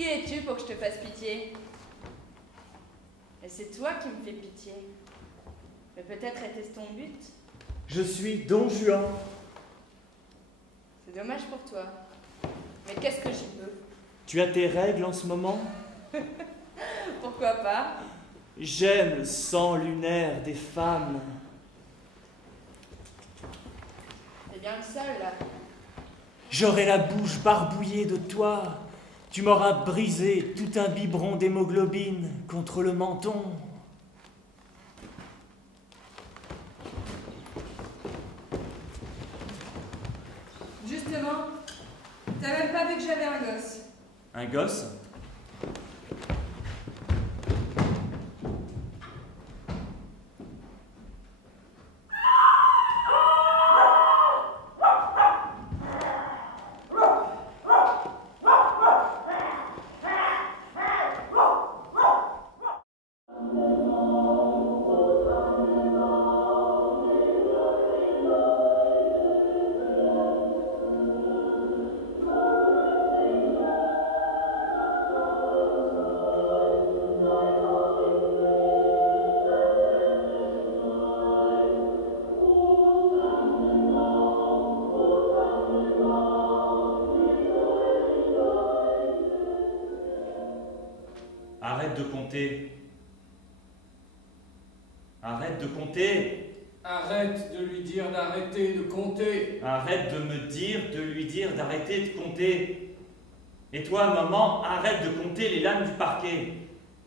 Qui es-tu pour que je te fasse pitié? Et c'est toi qui me fais pitié. Mais peut-être était-ce ton but? Je suis Don Juan. C'est dommage pour toi. Mais qu'est-ce que j'y peux? Tu as tes règles en ce moment? Pourquoi pas? J'aime le sang lunaire des femmes. T'es bien le seul, là. J'aurai la bouche barbouillée de toi. Tu m'auras brisé tout un biberon d'hémoglobine contre le menton. Justement, t'as même pas vu que j'avais un gosse. Un gosse? Arrête de compter. Arrête de compter. Arrête de lui dire d'arrêter de compter. Arrête de me dire, de lui dire d'arrêter de compter. Et toi, maman, arrête de compter les lames du parquet.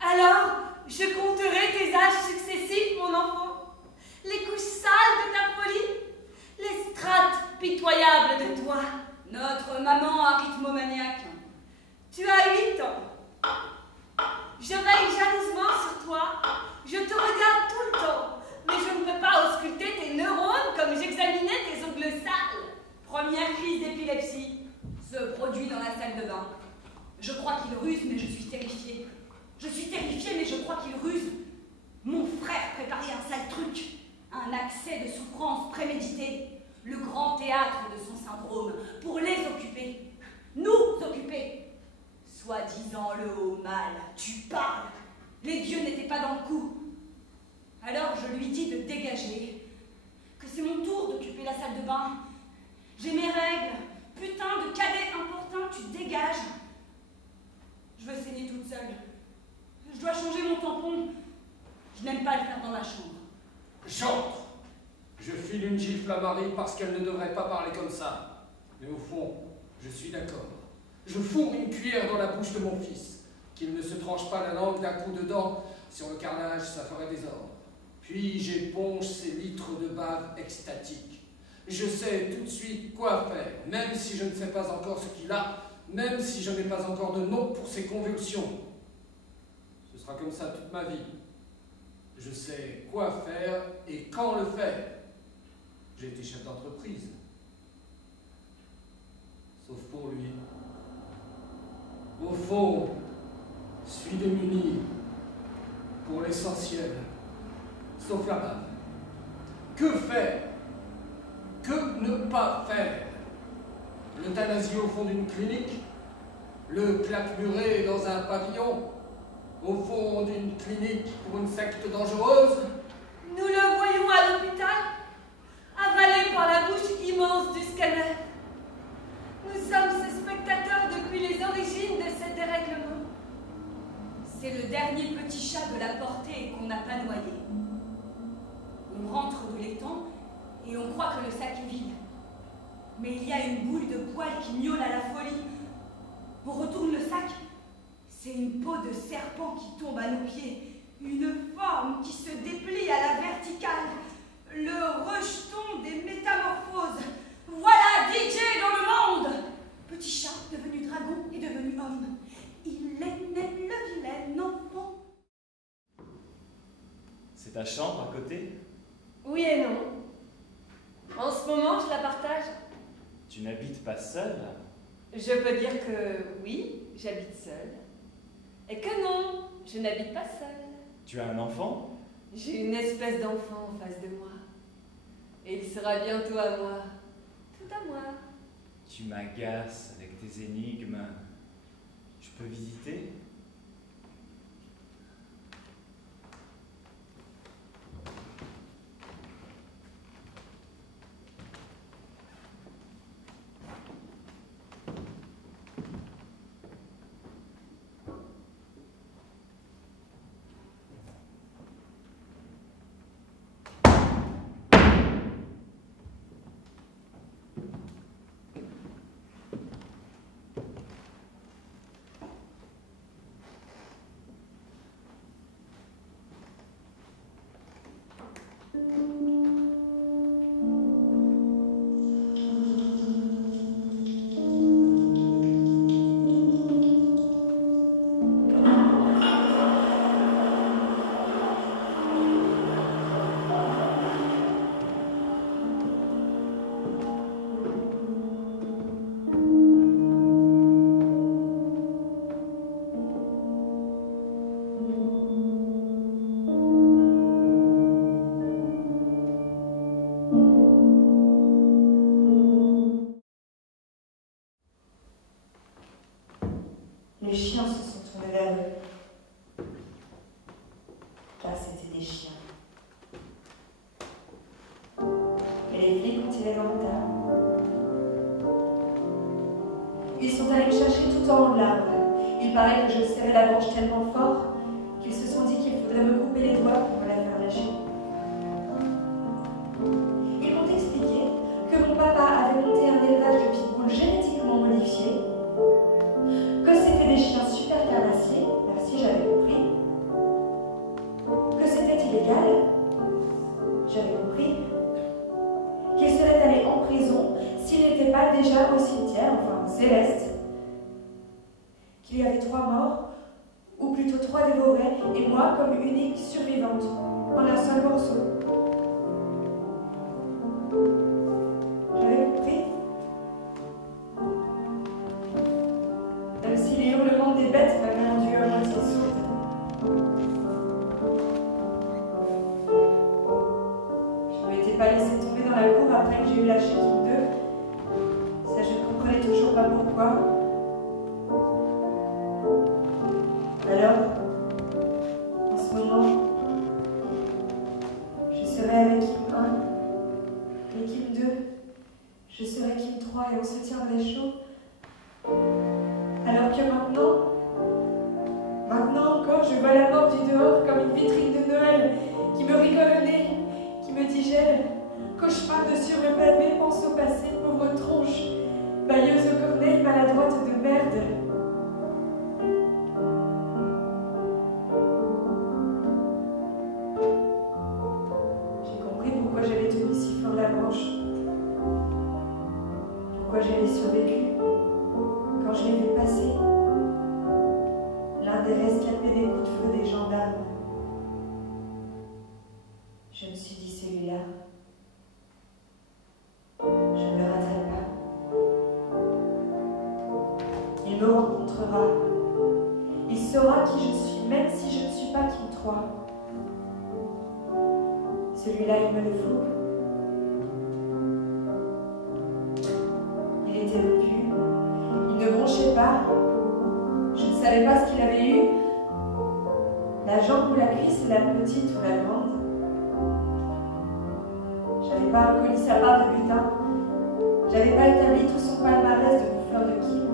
Alors, je compterai tes âges successifs, mon enfant. Les couches sales de ta folie, les strates pitoyables de toi. Notre maman arithmomaniaque. Tu as 8 ans. Je veille jalousement sur toi. Je te regarde tout le temps. Mais je ne peux pas ausculter tes neurones comme j'examinais tes ongles sales. Première crise d'épilepsie se produit dans la salle de bain. Je crois qu'il ruse, mais je suis terrifiée. Je suis terrifiée, mais je crois qu'il ruse. Mon frère préparait un sale truc. Un accès de souffrance prémédité. Le grand théâtre de son syndrome. Pour les occuper. Nous occuper. Soi-disant le haut mal. Tu parles. Les dieux n'étaient pas dans le coup. Alors je lui dis de dégager. Que c'est mon tour d'occuper la salle de bain. J'ai mes règles. Putain de cadet important, tu dégages. Je veux saigner toute seule. Je dois changer mon tampon. Je n'aime pas le faire dans ma chambre. J'entre. Je file une gifle à Marie parce qu'elle ne devrait pas parler comme ça. Mais au fond, je suis d'accord. Je fourre une cuillère dans la bouche de mon fils. Qu'il ne se tranche pas la langue d'un coup de dent. Sur le carnage, ça ferait désordre. Puis j'éponge ces litres de bave extatique. Je sais tout de suite quoi faire, même si je ne sais pas encore ce qu'il a, même si je n'ai pas encore de nom pour ces convulsions. Ce sera comme ça toute ma vie. Je sais quoi faire et quand le faire. J'ai été chef d'entreprise. Sauf pour lui. Au fond, suis démuni pour l'essentiel, sauf la bave. Que faire? Que ne pas faire? L'euthanasie au fond d'une clinique? Le claquemuré dans un pavillon? Au fond d'une clinique pour une secte dangereuse? Nous le voyons à l'hôpital, avalé par la bouche immense du scanner. Nous sommes ses spectateurs depuis les origines de ce dérèglement. C'est le dernier petit chat de la portée qu'on n'a pas noyé. On rentre de l'étang et on croit que le sac est vide. Mais il y a une boule de poils qui miaule à la folie. On retourne le sac. C'est une peau de serpent qui tombe à nos pieds. Une forme qui se déplie à la verticale. Le rejeton des métamorphoses. Voilà DJ dans le monde. Petit chat devenu dragon et devenu homme. Il est né le vilain enfant. C'est ta chambre à côté? Oui et non. En ce moment, je la partage. Tu n'habites pas seule? Je peux dire que oui, j'habite seule. Et que non, je n'habite pas seule. Tu as un enfant? J'ai une espèce d'enfant en face de moi. Et il sera bientôt à moi. Tout à moi. Tu m'agaces avec tes énigmes. Je peux visiter? Les chiens se sont tournés vers eux. Là, c'était des chiens. Et les flics ont tiré dans le tas. Ils sont allés me chercher tout en haut de l'arbre. Il paraît que je serrais la branche tellement fort qu'ils se sont dit qu'il faudrait me couper les doigts pour me la faire lâcher. Ils m'ont expliqué que mon papa avait monté un élevage de pitbulls génétiquement modifiés, que c'était des chiens super carnassiers, merci, j'avais compris, que c'était illégal, j'avais compris, qu'il serait allé en prison s'il n'était pas déjà au cimetière, enfin au Céleste, qu'il y avait 3 morts, ou plutôt 3 dévorés, et moi comme unique survivante, en un seul morceau. J'avais compris. Même si les hurlements des bêtes m'avaient rendu à moitié sourde. Je ne m'étais pas laissée tomber dans la cour après que j'ai eu lâché Kim 2. Ça, je ne comprenais toujours pas pourquoi. Alors, en ce moment, je serai avec Kim 1 et Kim 2. Je serai Kim 3 et on se tiendrait chaud. Alors que maintenant encore, je vois la mort du dehors comme une vitrine de Noël qui me rigole au nez, qui me digère. Cauchemar de sur le pavé, pense au passé, pauvre tronche, bailleuse au corneille, maladroite de merde. J'ai compris pourquoi j'avais tenu si fort la branche, pourquoi j'avais survécu. Quand je l'ai vu passer, l'un des rescapés des coups de feu des gendarmes, je me suis dit, celui-là, je ne le raterai pas. Il me rencontrera. Il saura qui je suis, même si je ne suis pas Kim 3. Celui-là, il me le faut. Il était repu. Il ne bronchait pas. Je ne savais pas ce qu'il avait eu. La jambe ou la cuisse, la petite ou la grande. J'avais pas reconnu sa part de butin. J'avais pas établi tout son palmarès de bouffeur de Kim.